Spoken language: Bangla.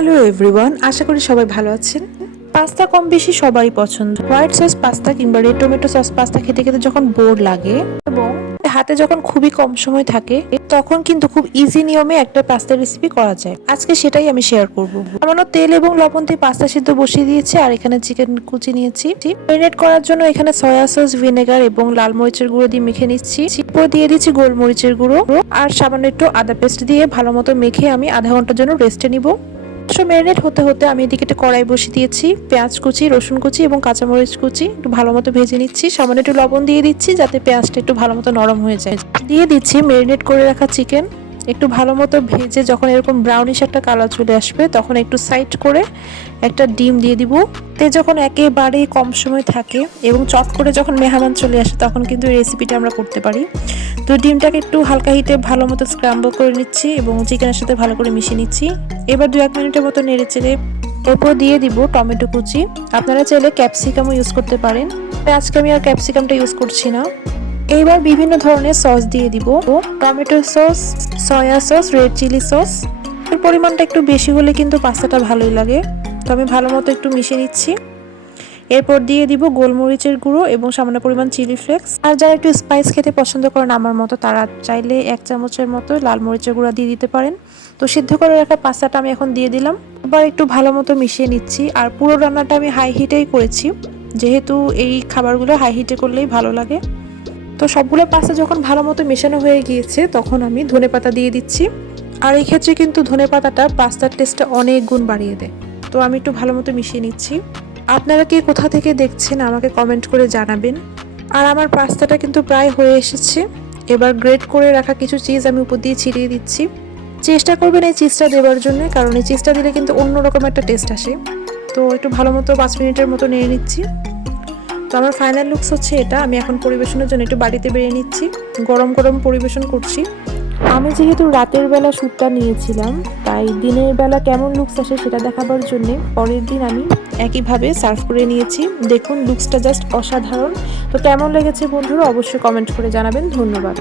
হ্যালো এভরিওয়ান আশা করি সবাই ভালো আছেন। পাস্তা কম বেশি সবারই পছন্দ। হোয়াইট সস পাস্তা কিংবা রেড টমেটো সস পাস্তা খেতে খেতে যখন বোর লাগে এবং হাতে যখন খুবই কম সময় থাকে, তখন কিন্তু খুব ইজি নিয়মে একটা পাস্তা রেসিপি করা যায়। আজকে সেটাই আমি শেয়ার করব। সামান্য তেল এবং লবণ দিয়ে পাস্তা সিদ্ধ বসিয়ে দিয়েছি আর এখানে চিকেন কুচি নিয়েছি। ম্যারিনেট করার জন্য এখানে সয়া সস ভিনেগার এবং লাল মরিচের গুঁড়ো দিয়ে মেখে নিচ্ছি। এরপর দিয়ে দিচ্ছি গোলমরিচের গুঁড়ো। আর সামান্য একটু আদা পেস্ট দিয়ে ভালো মতো মেখে আমি আধা ঘণ্টার জন্য রেস্টে নিব। মাংস ম্যারিনেট হতে হতে আমি এদিকে একটা কড়াই বসিয়ে দিয়েছি, পেঁয়াজ কুচি, রসুন কুচি এবং কাঁচামরিচ কুচি, একটু ভালো মতো ভেজে নিচ্ছি। সামান্য একটু লবণ দিয়ে দিচ্ছি যাতে পেঁয়াজটা একটু ভালো মতো নরম হয়ে যায়। দিয়ে দিচ্ছি ম্যারিনেট করে রাখা চিকেন। একটু ভালো মতো ভেজে যখন এরকম ব্রাউনিশ একটা কালার চলে আসবে, তখন একটু সাইড করে একটা ডিম দিয়ে দিব। তে যখন একেবারেই কম সময় থাকে এবং চট করে যখন মেহমান চলে আসে, তখন কিন্তু রেসিপিটা আমরা করতে পারি। তো ডিমটাকে একটু হালকা হিটে ভালো মতো স্ক্রাম্বল করে নিচ্ছি এবং চিকেনের সাথে ভালো করে মিশিয়ে নিচ্ছি। এবার দু এক মিনিটের মতো নেড়ে চেড়ে এরপর দিয়ে দিব টমেটো কুচি। আপনারা চাইলে ক্যাপসিকামও ইউজ করতে পারেন। আজকে আমি আর ক্যাপসিকামটা ইউজ করছি না। এইবার বিভিন্ন ধরনের সস দিয়ে দিব। Tomato sauce, soya sauce, red chilli sauce. এর পরিমাণটা একটু বেশি হলে কিন্তু পাস্তাটা ভালোই লাগে। তো আমি ভালো মতো একটু মিশিয়ে নিচ্ছি। এরপর দিয়ে দিব গোলমরিচের গুঁড়ো এবং সামান্য পরিমাণ চিলি ফ্লেক্স। আর যারা একটু স্পাইস খেতে পছন্দ করেন আমার মতো, তারা চাইলে এক চামচের মতো লাল মরিচের গুঁড়া দিয়ে দিতে পারেন। তো সিদ্ধ করে রাখা পাস্তাটা আমি এখন দিয়ে দিলাম। এবার একটু ভালো মতো মিশিয়ে নিচ্ছি। আর পুরো রান্নাটা আমি হাই হিটেই করেছি। যেহেতু এই খাবারগুলো হাই হিটে করলেই ভালো লাগে। তো সবগুলো পাস্তা যখন ভালো মতো মেশানো হয়ে গিয়েছে, তখন আমি ধনে পাতা দিয়ে দিচ্ছি। আর এই ক্ষেত্রে কিন্তু ধনে পাতাটা পাস্তার টেস্টটা অনেক গুণ বাড়িয়ে দেয়। তো আমি একটু ভালো মতো মিশিয়ে নিচ্ছি। আপনারা কে কোথা থেকে দেখছেন আমাকে কমেন্ট করে জানাবেন। আর আমার পাস্তাটা কিন্তু প্রায় হয়ে এসেছে। এবার গ্রেট করে রাখা কিছু চিজ আমি উপর দিয়ে ছিটিয়ে দিচ্ছি। চেষ্টা করবেন এই চিজটা দেওয়ার জন্য, কারণ এই চিজটা দিলে কিন্তু অন্যরকম একটা টেস্ট আসে। তো একটু ভালো মতো পাঁচ মিনিটের মতো নিয়ে নিচ্ছি। তো আমার ফাইনাল লুকস হচ্ছে এটা। আমি এখন পরিবেশনের জন্য একটু বাড়িতে বেরিয়ে নিচ্ছি। গরম গরম পরিবেশন করছি। আমি যেহেতু রাতের বেলা শ্যুটটা নিয়েছিলাম, তাই দিনের বেলা কেমন লুকস আসে সেটা দেখাবার জন্যে পরের দিন আমি একইভাবে সার্ভ করে নিয়েছি। দেখুন লুকসটা জাস্ট অসাধারণ। তো কেমন লেগেছে বন্ধুরা, অবশ্যই কমেন্ট করে জানাবেন। ধন্যবাদ।